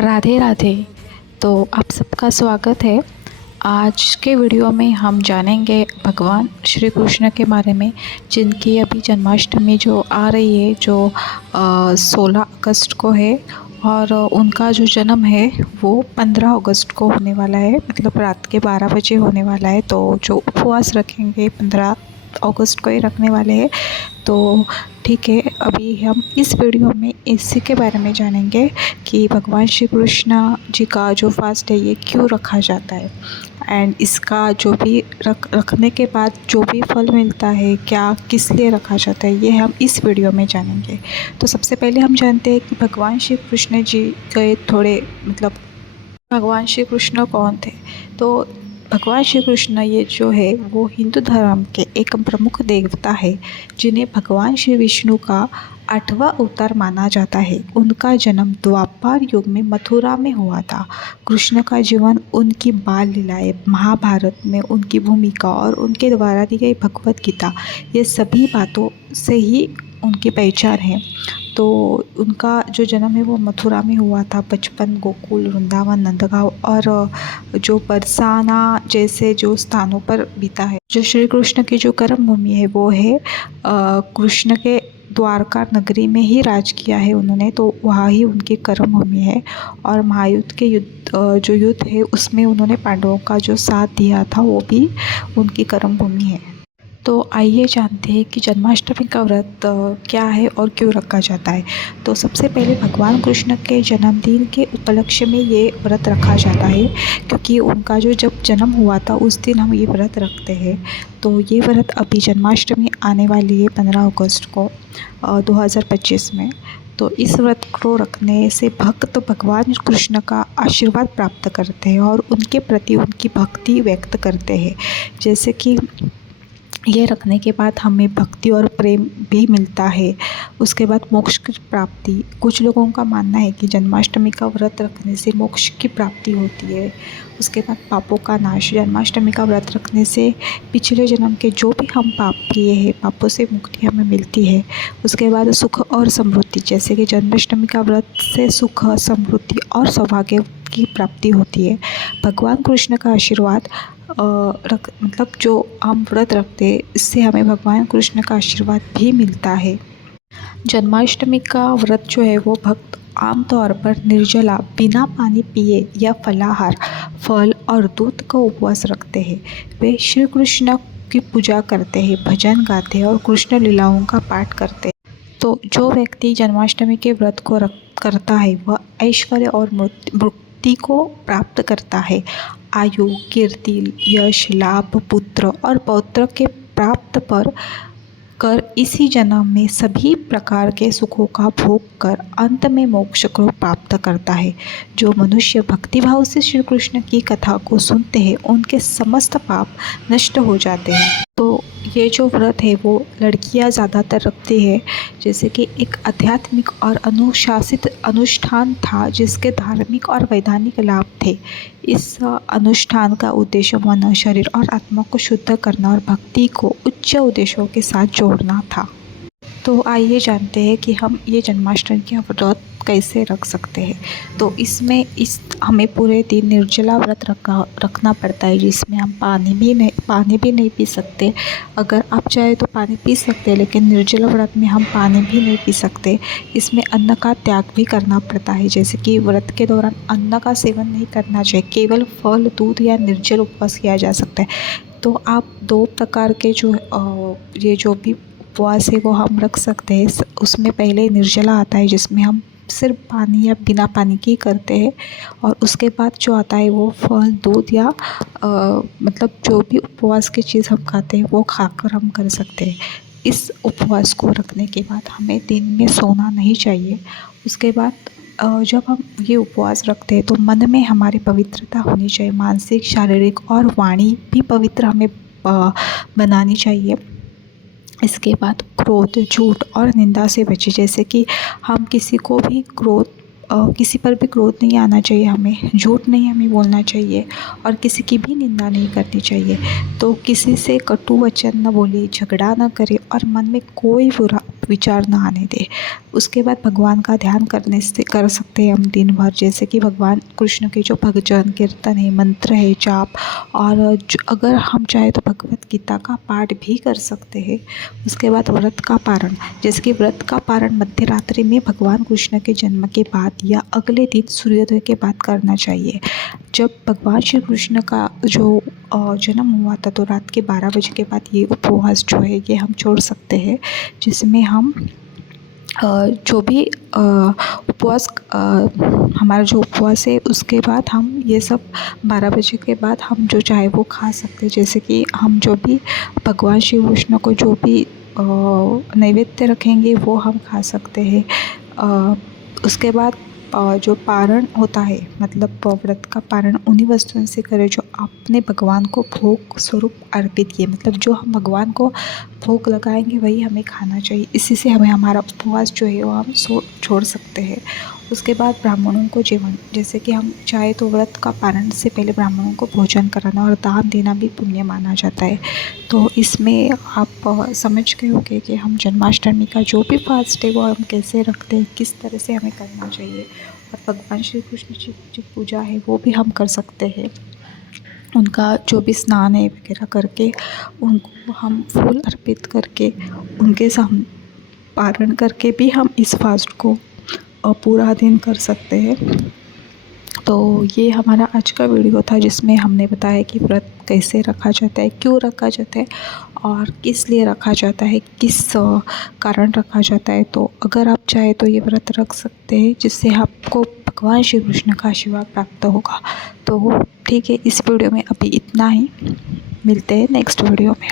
राधे राधे। तो आप सबका स्वागत है। आज के वीडियो में हम जानेंगे भगवान श्री कृष्ण के बारे में, जिनकी अभी जन्माष्टमी जो आ रही है, जो 16 अगस्त को है। और उनका जो जन्म है वो 15 अगस्त को होने वाला है, मतलब रात के 12 बजे होने वाला है। तो जो उपवास रखेंगे 15 अगस्त को ही रखने वाले हैं। तो ठीक है, अभी हम इस वीडियो में इसी के बारे में जानेंगे कि भगवान श्री कृष्ण जी का जो फास्ट है ये क्यों रखा जाता है, एंड इसका जो भी रखने के बाद जो भी फल मिलता है, क्या किस लिए रखा जाता है, ये हम इस वीडियो में जानेंगे। तो सबसे पहले हम जानते हैं कि भगवान श्री कृष्ण जी के थोड़े मतलब भगवान श्री कृष्ण कौन थे। तो भगवान श्री कृष्ण ये जो है वो हिंदू धर्म के एक प्रमुख देवता है, जिन्हें भगवान श्री विष्णु का 8वां अवतार माना जाता है। उनका जन्म द्वापर युग में मथुरा में हुआ था। कृष्ण का जीवन, उनकी बाल लीलाएं, महाभारत में उनकी भूमिका और उनके द्वारा दी गई भगवत गीता, ये सभी बातों से ही उनकी पहचान है। तो उनका जो जन्म है वो मथुरा में हुआ था। बचपन गोकुल, वृंदावन, नंदगांव और जो बरसाना जैसे जो स्थानों पर बीता है। जो श्री कृष्ण की जो कर्म भूमि है वो है कृष्ण के द्वारका नगरी में ही राज किया है उन्होंने, तो वहाँ ही उनकी कर्म भूमि है। और महायुद्ध के जो युद्ध है उसमें उन्होंने पांडवों का जो साथ दिया था वो भी उनकी कर्म भूमि है। तो आइए जानते हैं कि जन्माष्टमी का व्रत क्या है और क्यों रखा जाता है। तो सबसे पहले भगवान कृष्ण के जन्मदिन के उपलक्ष्य में ये व्रत रखा जाता है, क्योंकि उनका जो जब जन्म हुआ था उस दिन हम ये व्रत रखते हैं। तो ये व्रत अभी जन्माष्टमी आने वाली है 15 अगस्त को 2025 में। तो इस व्रत को रखने से भक्त भगवान कृष्ण का आशीर्वाद प्राप्त करते हैं और उनके प्रति उनकी भक्ति व्यक्त करते हैं। जैसे कि ये रखने के बाद हमें भक्ति और प्रेम भी मिलता है। उसके बाद मोक्ष की प्राप्ति, कुछ लोगों का मानना है कि जन्माष्टमी का व्रत रखने से मोक्ष की प्राप्ति होती है। उसके बाद पापों का नाश, जन्माष्टमी का व्रत रखने से पिछले जन्म के जो भी हम पाप किए हैं, पापों से मुक्ति हमें मिलती है। उसके बाद सुख और समृद्धि, जैसे कि जन्माष्टमी का व्रत से सुख, समृद्धि और सौभाग्य की प्राप्ति होती है। भगवान कृष्ण का आशीर्वाद मतलब जो हम व्रत रखते हैं इससे हमें भगवान कृष्ण का आशीर्वाद भी मिलता है। जन्माष्टमी का व्रत जो है वो भक्त आमतौर पर निर्जला, बिना पानी पिए या फलाहार, फल और दूध का उपवास रखते हैं। वे श्री कृष्ण की पूजा करते हैं, भजन गाते हैं और कृष्ण लीलाओं का पाठ करते हैं। तो जो व्यक्ति जन्माष्टमी के व्रत को करता है वह ऐश्वर्य और मुक्ति को प्राप्त करता है। आयु, कीर्ति, यश, लाभ, पुत्र और पौत्र के प्राप्त पर कर इसी जन्म में सभी प्रकार के सुखों का भोग कर अंत में मोक्ष को प्राप्त करता है। जो मनुष्य भक्तिभाव से श्री कृष्ण की कथा को सुनते हैं उनके समस्त पाप नष्ट हो जाते हैं। तो ये जो व्रत है वो लड़कियां ज़्यादातर रखती है, जैसे कि एक आध्यात्मिक और अनुशासित अनुष्ठान था जिसके धार्मिक और वैधानिक लाभ थे। इस अनुष्ठान का उद्देश्य मन, शरीर और आत्मा को शुद्ध करना और भक्ति को उच्च उद्देश्यों के साथ जोड़ना था। तो आइए जानते हैं कि हम ये जन्माष्टमी का व्रत कैसे रख सकते हैं। तो इसमें हमें पूरे दिन निर्जला व्रत रखना पड़ता है, जिसमें हम पानी भी नहीं पी सकते। अगर आप चाहे तो पानी पी सकते हैं, लेकिन निर्जला व्रत में हम पानी भी नहीं पी सकते। इसमें अन्न का त्याग भी करना पड़ता है, जैसे कि व्रत के दौरान अन्न का सेवन नहीं करना चाहिए, केवल फल, दूध या निर्जल उपवास किया जा सकता है। तो आप 2 प्रकार के ये जो भी उपवास है वो हम रख सकते हैं। उसमें पहले निर्जला आता है, जिसमें हम सिर्फ पानी या बिना पानी की करते हैं, और उसके बाद जो आता है वो फल, दूध या मतलब जो भी उपवास की चीज़ हम खाते हैं वो खाकर हम कर सकते हैं। इस उपवास को रखने के बाद हमें दिन में सोना नहीं चाहिए। उसके बाद जब हम ये उपवास रखते हैं तो मन में हमारी पवित्रता होनी चाहिए, मानसिक, शारीरिक और वाणी भी पवित्र हमें बनानी चाहिए। इसके बाद क्रोध, झूठ और निंदा से बचे, जैसे कि हम किसी पर भी क्रोध नहीं आना चाहिए, हमें झूठ नहीं हमें बोलना चाहिए और किसी की भी निंदा नहीं करनी चाहिए। तो किसी से कटु वचन न बोले, झगड़ा न करे और मन में कोई बुरा विचार ना आने दें। उसके बाद भगवान का ध्यान कर सकते हैं हम दिन भर, जैसे कि भगवान कृष्ण के जो भजन कीर्तन है, मंत्र है, जाप, और अगर हम चाहे तो भगवत गीता का पाठ भी कर सकते हैं। उसके बाद व्रत का पारण, जैसे कि व्रत का पारण मध्य रात्रि में भगवान कृष्ण के जन्म के बाद या अगले दिन सूर्योदय के बाद करना चाहिए। जब भगवान श्री कृष्ण का जो जन्म हुआ था तो रात के 12 बजे के बाद ये उपवास जो है ये हम छोड़ सकते हैं, जिसमें हम जो भी उपवास हमारा जो उपवास है उसके बाद हम ये सब 12 बजे के बाद हम जो चाहे वो खा सकते हैं। जैसे कि हम जो भी भगवान श्री कृष्ण को जो भी नैवेद्य रखेंगे वो हम खा सकते हैं। उसके बाद जो पारण होता है, मतलब व्रत का पारण उन्हीं वस्तुओं से करें जो आपने भगवान को भोग स्वरूप अर्पित किए, मतलब जो हम भगवान को भोग लगाएंगे वही हमें खाना चाहिए। इसी से हमें हमारा उपवास जो है वो हम छोड़ सकते हैं। उसके बाद ब्राह्मणों को जीवन, जैसे कि हम चाहे तो व्रत का पारण से पहले ब्राह्मणों को भोजन कराना और दान देना भी पुण्य माना जाता है। तो इसमें आप समझ गए होंगे कि हम जन्माष्टमी का जो भी फास्ट है वो हम कैसे रखते हैं, किस तरह से हमें करना चाहिए, और भगवान श्री कृष्ण जी की जो पूजा है वो भी हम कर सकते हैं। उनका जो भी स्नान है वगैरह करके उनको हम फूल अर्पित करके उनके सामने पारण करके भी हम इस फास्ट को पूरा दिन कर सकते हैं। तो ये हमारा आज का वीडियो था जिसमें हमने बताया कि व्रत कैसे रखा जाता है, क्यों रखा जाता है और किस लिए रखा जाता है, किस कारण रखा जाता है। तो अगर आप चाहे तो ये व्रत रख सकते हैं, जिससे आपको भगवान श्री कृष्ण का आशीर्वाद प्राप्त होगा। तो ठीक है, इस वीडियो में अभी इतना ही, मिलते हैं नेक्स्ट वीडियो में।